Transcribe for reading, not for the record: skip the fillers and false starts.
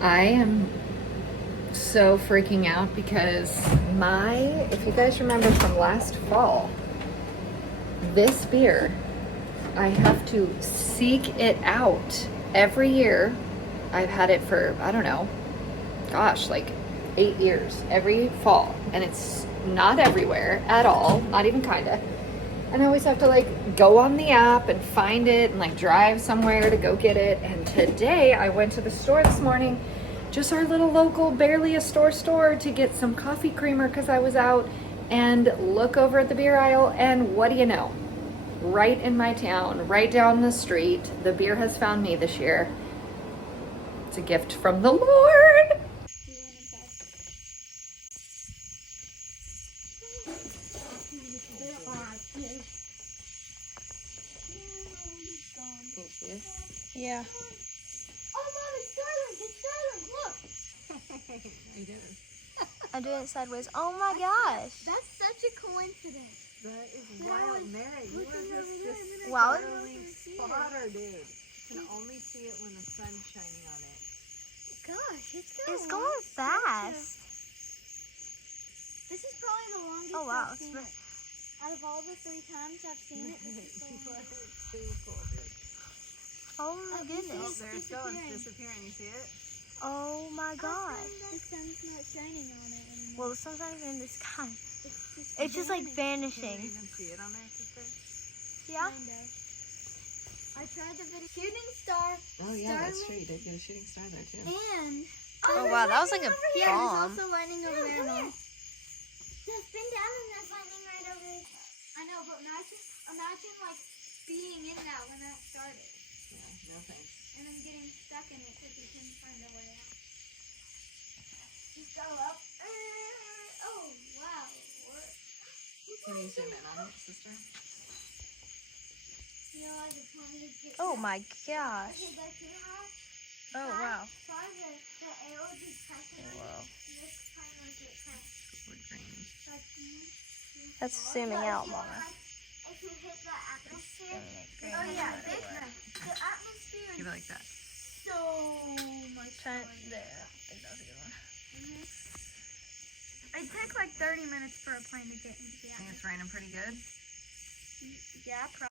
I am so freaking out because if you guys remember from last fall, this beer, I have to seek it out every year. I've had it for, I don't know, gosh, like 8 years, every fall. And it's not everywhere at all, not even kinda. And I always have to like go on the app and find it and like drive somewhere to go get it. And today I went to the store this morning, just our little local, barely a store to get some coffee creamer because I was out, and look over at the beer aisle, and what do you know? Right in my town, right down the street, the beer has found me this year. It's a gift from the Lord. Thank you. Yeah. Oh, Mom, it's starlink! It's starlink! Look! I didn't. I'm doing it sideways. Oh my gosh. That's such a coincidence. That is wild, Mary. You are just this Wow. starlink spotter, dude. You can only see it when the sun's shining on it. Gosh, It's going fast. This is probably the longest Oh wow. I've seen it. Out of all the 3 times I've seen it, this is the longest. It's too cool, dude. Oh my Oh, goodness. there it's going. It's disappearing. You see it? Oh my gosh. The sun's not shining on it anymore. Well, the sun's not even in the sky. It's It's just like Can you vanishing. even see it on there, sister? Yeah. I tried the video. Shooting star. Oh, yeah, that's Starlink, true. You did get a shooting star there, too. And Oh wow, that was like a yeah, bomb. there's also lightning over there, Mom. Just spin down and there's lightning right over there. I know, but imagine like being in that when that started. Yeah, no thanks. And then getting stuck in it because you couldn't find a way out. Just go up. Oh, wow. Can you zoom in on it, sister? You know, I just wanted to get Oh my gosh. Okay, but you have Oh wow. try the arrow just pressing on Whoa. it. This time was it pressed. Wood grain. That's zooming out, Mama. If you hit the atmosphere. Green. Oh, yeah. The atmosphere Give it is like that. so much Try fun. there. I think that was a good one. It takes like 30 minutes for a plane to get into the I think it's raining pretty good. Yeah, probably.